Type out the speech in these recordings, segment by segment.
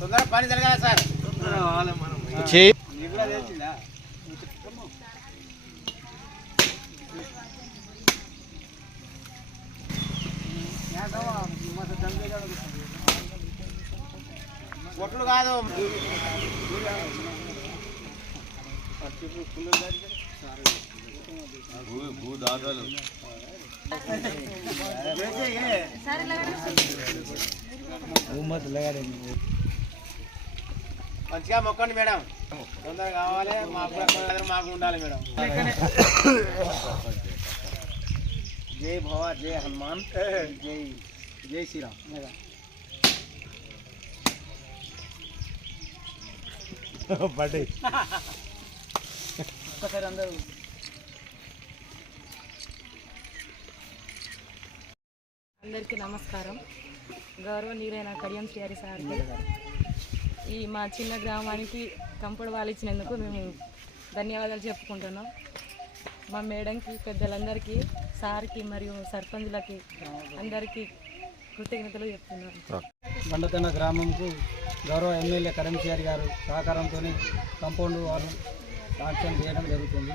తొందరగా పని జరగాలి సార్. ఒట్లు కాదు మంచిగా మొక్కండి మేడం. తొందరగా కావాలి. మాకు ఉండాలి మేడం. జై భవ జై హనుమాన్ జై జై శ్రీరామ్. ఒక్కసారి అందరూ అందరికీ నమస్కారం. గౌరవనీయులైన కడియం శ్రీహరి సార్కి ఈ మా చిన్న గ్రామానికి కంపౌండ్ వాళ్ళు ఇచ్చినందుకు మేము ధన్యవాదాలు చెప్పుకుంటున్నాం. మా మేడంకి, పెద్దలందరికీ, సార్కి మరియు సర్పంచులకి అందరికీ కృతజ్ఞతలు చెప్తున్నాను. బండతన గ్రామంకు గౌరవ ఎమ్మెల్యే కడియం శ్రీహరి గారు సహకారంతో కంపౌండ్ వాళ్ళు శాంక్షన్ చేయడం జరుగుతుంది.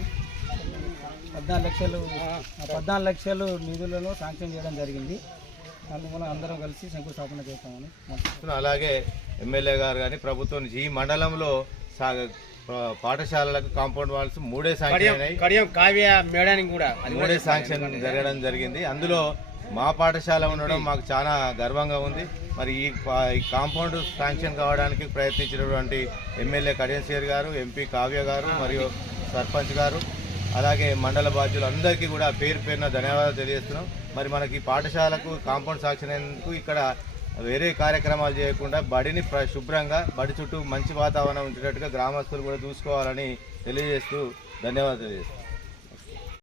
14 లక్షలు నిధులను శాంక్షన్ చేయడం జరిగింది. అందువల్ల అందరం కలిసి శంకుస్థాపన చేస్తామని. అలాగే ఎమ్మెల్యే గారు కానీ ప్రభుత్వం ఈ మండలంలో పాఠశాలలకు కాంపౌండ్ వాల్స్ 3 శాంక్షన్ జరగడం జరిగింది. అందులో మా పాఠశాల ఉండడం మాకు చాలా గర్వంగా ఉంది. మరి ఈ కాంపౌండ్ శాంక్షన్ కావడానికి ప్రయత్నించినటువంటి ఎమ్మెల్యే కడియం శ్రీహరి గారు, ఎంపీ కావ్య గారు మరియు సర్పంచ్ గారు, అలాగే మండల బాధ్యులు అందరికీ కూడా పేరు పేరున ధన్యవాదాలు తెలియజేస్తున్నాం. మరి మనకి పాఠశాలకు కాంపౌండ్ శాంక్షన్ అయినందుకు ఇక్కడ వేరే కార్యక్రమాలు చేయకుండా బడిని శుభ్రంగా, బడి చుట్టూ మంచి వాతావరణం ఉంచేటట్టుగా గ్రామస్తులు కూడా చూసుకోవాలని తెలియజేస్తూ ధన్యవాదాలు తెలియజేస్తాం.